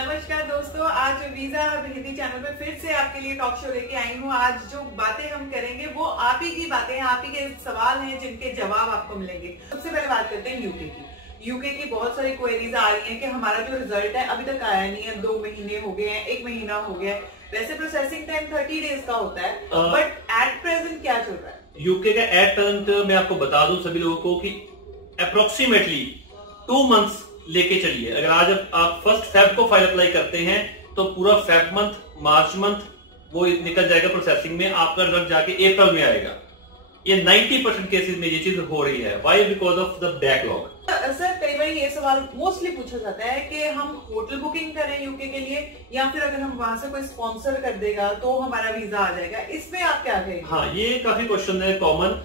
नमस्कार दोस्तों, आज वीजा हिंदी चैनल पे फिर से आपके लिए टॉक शो लेके आई हूँ। आज जो बातें हम करेंगे वो आप ही की बातें हैं, आप ही के सवाल हैं जिनके जवाब आपको मिलेंगे। सबसे पहले बात करते हैं यूके की। यूके की बहुत सारी क्वेरीज आ रही हैं कि हमारा जो रिजल्ट है अभी तक आया नहीं है, 2 महीने हो गए हैं, 1 महीना हो गया है। वैसे प्रोसेसिंग टाइम 30 डेज का होता है, बट एट प्रेजेंट क्या चल रहा है यूके का? एट प्रेजेंट मैं आपको बता दूं सभी लोगों को कि अप्रोक्सीमेटली 2 मंथ्स लेके चलिए। अगर आज आप 1 फेब को फाइल अप्लाई करते हैं तो पूरा फेब मंथ, मार्च मंथ वो निकल जाएगा प्रोसेसिंग में, आपका रिजल्ट जाके अप्रैल में आएगा। ये 90% केसेस में ये चीज हो रही है। Why? Because of the backlog. Sir कई बार ये सवाल मोस्टली पूछा जाता है कि हम होटल बुकिंग करें यूके के लिए या फिर अगर हम वहां से कोई स्पॉन्सर कर देगा तो हमारा वीजा आ जाएगा। इसमें आप क्या कहेंगे? हाँ, ये काफी क्वेश्चन है कॉमन।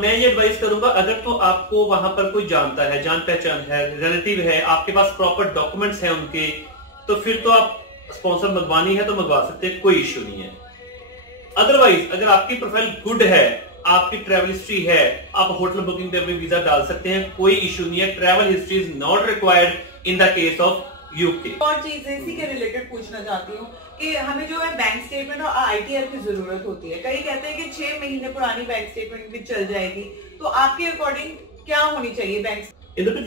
मैं ये एडवाइस करूंगा, अगर तो आपको वहां पर कोई जानता है, जान पहचान है, रिलेटिव है, आपके पास प्रॉपर डॉक्यूमेंट्स हैं उनके, तो फिर तो आप स्पॉन्सर मंगवानी है तो मंगवा सकते हैं, कोई इश्यू नहीं है। अदरवाइज अगर आपकी प्रोफाइल गुड है, आपकी ट्रैवल हिस्ट्री है, आप होटल बुकिंग पे अपने वीजा डाल सकते हैं, कोई इश्यू नहीं है। Travel history is not required in the case of UK. और चीज इसी के रिलेटेड पूछना चाहती हूँ कि हमें जो है बैंक स्टेटमेंट और आईटीआर की जरूरत होती है। कई कहते हैं कि 6 महीने पुरानी बैंक स्टेटमेंट भी चल जाएगी, तो आपके अकॉर्डिंग क्या होनी चाहिए बैंक?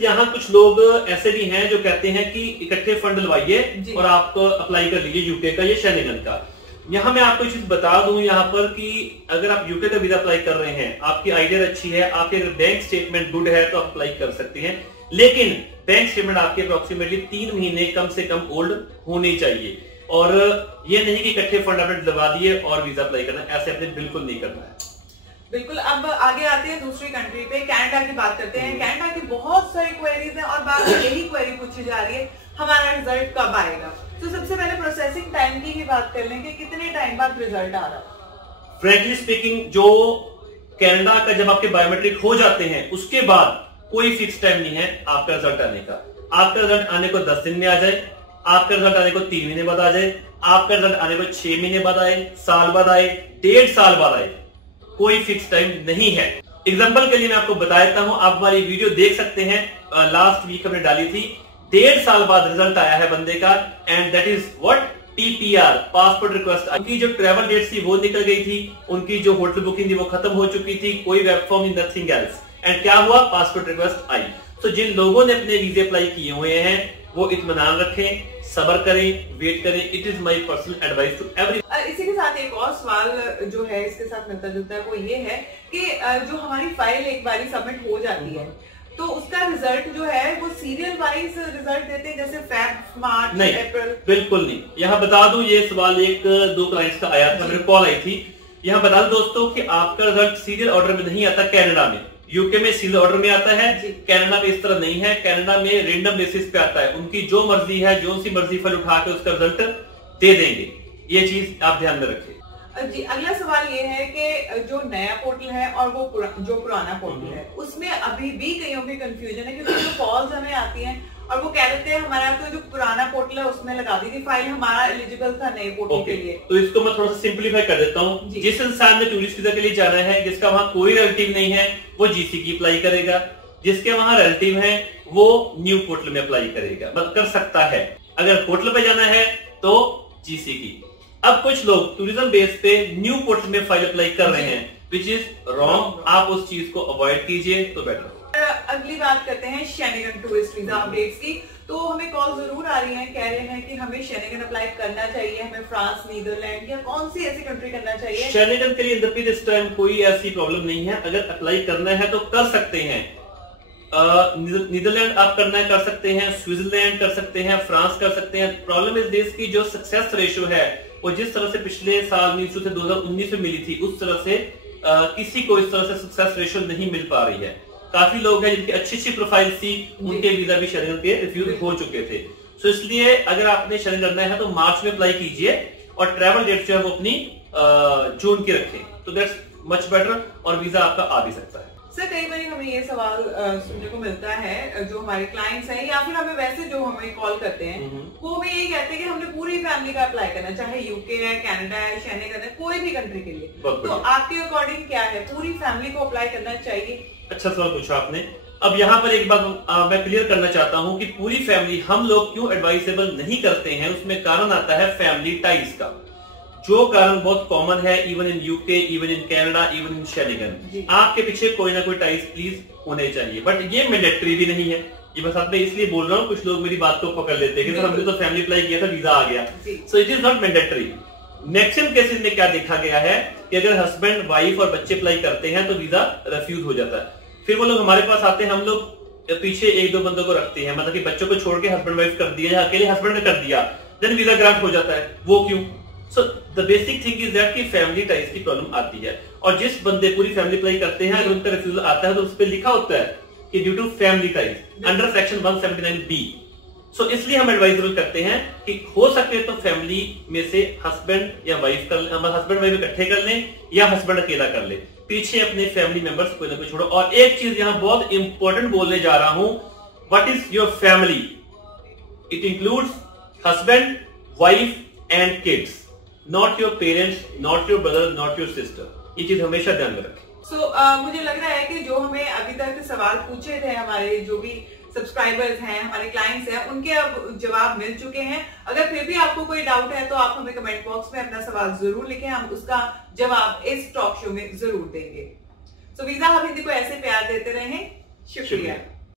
यहाँ कुछ लोग ऐसे भी हैं जो कहते हैं कि इकट्ठे फंड लवाइए और आप अप्लाई कर लीजिए यूके का, ये शेंगेन का। यहाँ मैं आपको चीज बता दूं यहाँ पर कि अगर आप यूके का वीजा अप्लाई कर रहे हैं, आपकी आईटीआर अच्छी है, आपके अगर बैंक स्टेटमेंट गुड है तो आप अप्लाई कर सकते हैं, लेकिन बैंक स्टेटमेंट आपके अप्रोक्सीमेटली 3 महीने कम से कम ओल्ड होनी चाहिए। और ये नहीं कि इकट्ठे फंड आपने दबा दिए और वीजा अप्लाई करना, ऐसे आपने बिल्कुल नहीं करना है। बिल्कुल। अब आगे आते हैं दूसरी कंट्री पे, कनाडा की बात करते हैं। कनाडा की बहुत सारी क्वेरीज हैं और बार बार यही क्वेरी पूछी जा रही है, हमारा रिजल्ट कब आएगा? तो सबसे पहले प्रोसेसिंग टाइम की ही बात कर लेंगे, कितने टाइम बाद रिजल्ट आ रहा है? फ्रैंकली स्पीकिंग, जो कनाडा का जब आपके बायोमेट्रिक हो जाते हैं उसके बाद कोई फिक्स टाइम नहीं है आपका रिजल्ट आने का। आपका रिजल्ट आने को 10 दिन में आ जाए, आपका रिजल्ट आने को 3 महीने बाद आ जाए, आपका रिजल्ट आने को 6 महीने बाद आए, साल बाद आए, 1.5 साल बाद आए, कोई फिक्स टाइम नहीं है। एग्जांपल के लिए मैं आपको बता देता हूं, आप हमारी वीडियो देख सकते हैं, लास्ट वीक हमने डाली थी, 1.5 साल बाद रिजल्ट आया है बंदे का, and that is what? TPR, passport request. उनकी जो ट्रेवल डेट थी वो निकल गई थी, उनकी जो होटल बुकिंग थी वो खत्म हो चुकी थी, कोई web form, nothing else. And क्या हुआ? पासपोर्ट रिक्वेस्ट आई। तो जिन लोगों ने अपने वीजे अप्लाई किए हुए हैं वो इत्मीनान रखें, सब्र करें, वेट करें। It is my personal advice to every. इसी के साथ एक और सवाल जो है इसके साथ मिलता जुलता है, वो ये है कि जो हमारी फाइल एक बार सबमिट हो जाती है तो उसका रिजल्ट जो है वो सीरियल वाइज रिजल्ट देते हैं, जैसे फेब, मार्च, अप्रैल? बिल्कुल नहीं। यहाँ बता दूं, ये सवाल 1-2 क्लाइंट्स का आया था, मेरे कॉल आई थी। यहाँ बता दूं दोस्तों कि आपका रिजल्ट सीरियल ऑर्डर में नहीं आता कनाडा में। यूके में सीरियल ऑर्डर में आता है, कनाडा में इस तरह नहीं है। कनाडा में रेंडम बेसिस पे आता है, उनकी जो मर्जी है, जो सी मर्जी फाइल उठा के उसका रिजल्ट दे देंगे। ये चीज आप ध्यान में रखें। जी, अगला सवाल ये है कि जो नया पोर्टल है और वो जो पुराना पोर्टल है उसमें अभी भी कईयों की कंफ्यूजन है, क्योंकि जो कॉल्स हमें आती हैं और वो कह देते हैं हमारा तो जो पुराना पोर्टल है उसमें लगा दी थी फाइल, हमारा एलिजिबल था नए पोर्टल के लिए। तो इसको मैं थोड़ा सा सिंप्लीफाई कर देता हूँ। जिस इंसान ने टूरिस्ट वीजा के लिए जाना है, जिसका वहां कोई रिलेटिव नहीं है, वो जीसी की अप्लाई करेगा। जिसके वहां रिलेटिव है वो न्यू पोर्टल में अप्लाई करेगा, मतलब कर सकता है। अगर पोर्टल पे जाना है तो जीसी की। अब कुछ लोग टूरिज्म बेस पे न्यू पोर्टल में फाइल अप्लाई कर रहे हैं, विच इज रॉन्ग। आप उस चीज को अवॉइड कीजिए तो बेटर। अगली बात करते हैं शेंगेन टूरिस्ट वीजा अपडेट्स की। तो हमें कॉल जरूर आ रही है, कह रहे हैं कि हमें शेंगेन अप्लाई करना चाहिए, हमें फ्रांस, नीदरलैंड या कौन सी ऐसी कंट्री करना चाहिए? शेंगेन के लिए इंद्रप्रीत इस टाइम कोई ऐसी प्रॉब्लम नहीं है। अगर अप्लाई करना है तो कर सकते हैं। नीदरलैंड आप करना है कर सकते हैं, स्विट्जरलैंड कर सकते हैं, फ्रांस कर सकते हैं। प्रॉब्लम इस देश की जो सक्सेस रेशियो है वो जिस तरह से पिछले साल 2019 में मिली थी उस तरह से किसी को इस तरह से सक्सेस रेशियो नहीं मिल पा रही है। काफी लोग हैं जिनकी अच्छी अच्छी प्रोफाइल थी, उनके वीजा भी शेंगेन के रिफ्यूज हो चुके थे। तो इसलिए अगर आपने शेंगेन करना है तो मार्च में अप्लाई कीजिए और ट्रैवल डेट जो है वो अपनी जून की रखें, तो दैट्स मच बेटर और वीजा आपका आ भी सकता है। सर कई बार हमें ये सवाल सुनने को मिलता है, जो हमारे क्लाइंट्स हैं या फिर हमें वैसे जो हमें कॉल करते हैं वो हमें यही कहते हैं कि हमने पूरी फैमिली का अप्लाई करना, चाहे यूके है, कनाडा है, शेंगेन है, कोई भी कंट्री के लिए। तो आपके अकॉर्डिंग क्या है, पूरी फैमिली को अप्लाई करना चाहिए? अच्छा सवाल पूछा आपने। अब यहाँ पर एक बात मैं क्लियर करना चाहता हूं कि पूरी फैमिली हम लोग क्यों एडवाइसेबल नहीं करते हैं, उसमें कारण आता है फैमिली टाइज का, जो कारण बहुत कॉमन है even in UK, even in Canada, even in Schengen. आपके पीछे कोई ना कोई टाइज प्लीज होने चाहिए, बट ये मैंडेटरी भी नहीं है। ये मैं साथ में इसलिए बोल रहा हूँ, कुछ लोग मेरी बात को पकड़ लेते हैं कि सर हमने तो फैमिली अप्लाई किया था, वीजा आ गया। So it is not mandatory. Maximum cases में क्या देखा गया है कि अगर हस्बैंड, वाइफ और बच्चे अप्लाई करते हैं तो वीजा रिफ्यूज हो जाता है। फिर वो लोग हमारे पास आते हैं, हम लोग पीछे एक दो बंदों को रखते हैं, मतलब कि बच्चों को छोड़ के हस्बैंड वाइफ कर दिया या अकेले हस्बैंड ने कर दिया, देन वीजा ग्रांट हो जाता है। वो क्यों? So the basic thing is that कि फैमिली टाइज की प्रॉब्लम आती है, और जिस बंदे पूरी फैमिली अप्लाई करते हैं अगर उनका रिफ्यूजल आता है तो उस पर लिखा होता है कि due to family ties under section 179B। So इसलिए हम एडवाइजेबल करते हैं कि हो सके तो फैमिली में से हस्बैंड या वाइफ कर, हस्बैंड वाइफ इकट्ठे कर लें या हस्बैंड अकेला कर ले, पीछे अपने फैमिली मेंबर्स कोई ना कोई छोड़ो। और एक चीज यहां बहुत इंपॉर्टेंट बोलने जा रहा हूं, what is your family? It includes husband, wife and kids, not your parents, not your brother, not your sister. ये चीज हमेशा ध्यान में रखें। मुझे लग रहा है कि जो हमें अभी तक सवाल पूछे थे, हमारे जो भी सब्सक्राइबर्स हैं, हमारे क्लाइंट्स हैं, उनके अब जवाब मिल चुके हैं। अगर फिर भी आपको कोई डाउट है तो आप हमें कमेंट बॉक्स में अपना सवाल जरूर लिखें, हम उसका जवाब इस टॉक शो में जरूर देंगे। वीजा हब हिंदी को ऐसे प्यार देते रहें। शुक्रिया।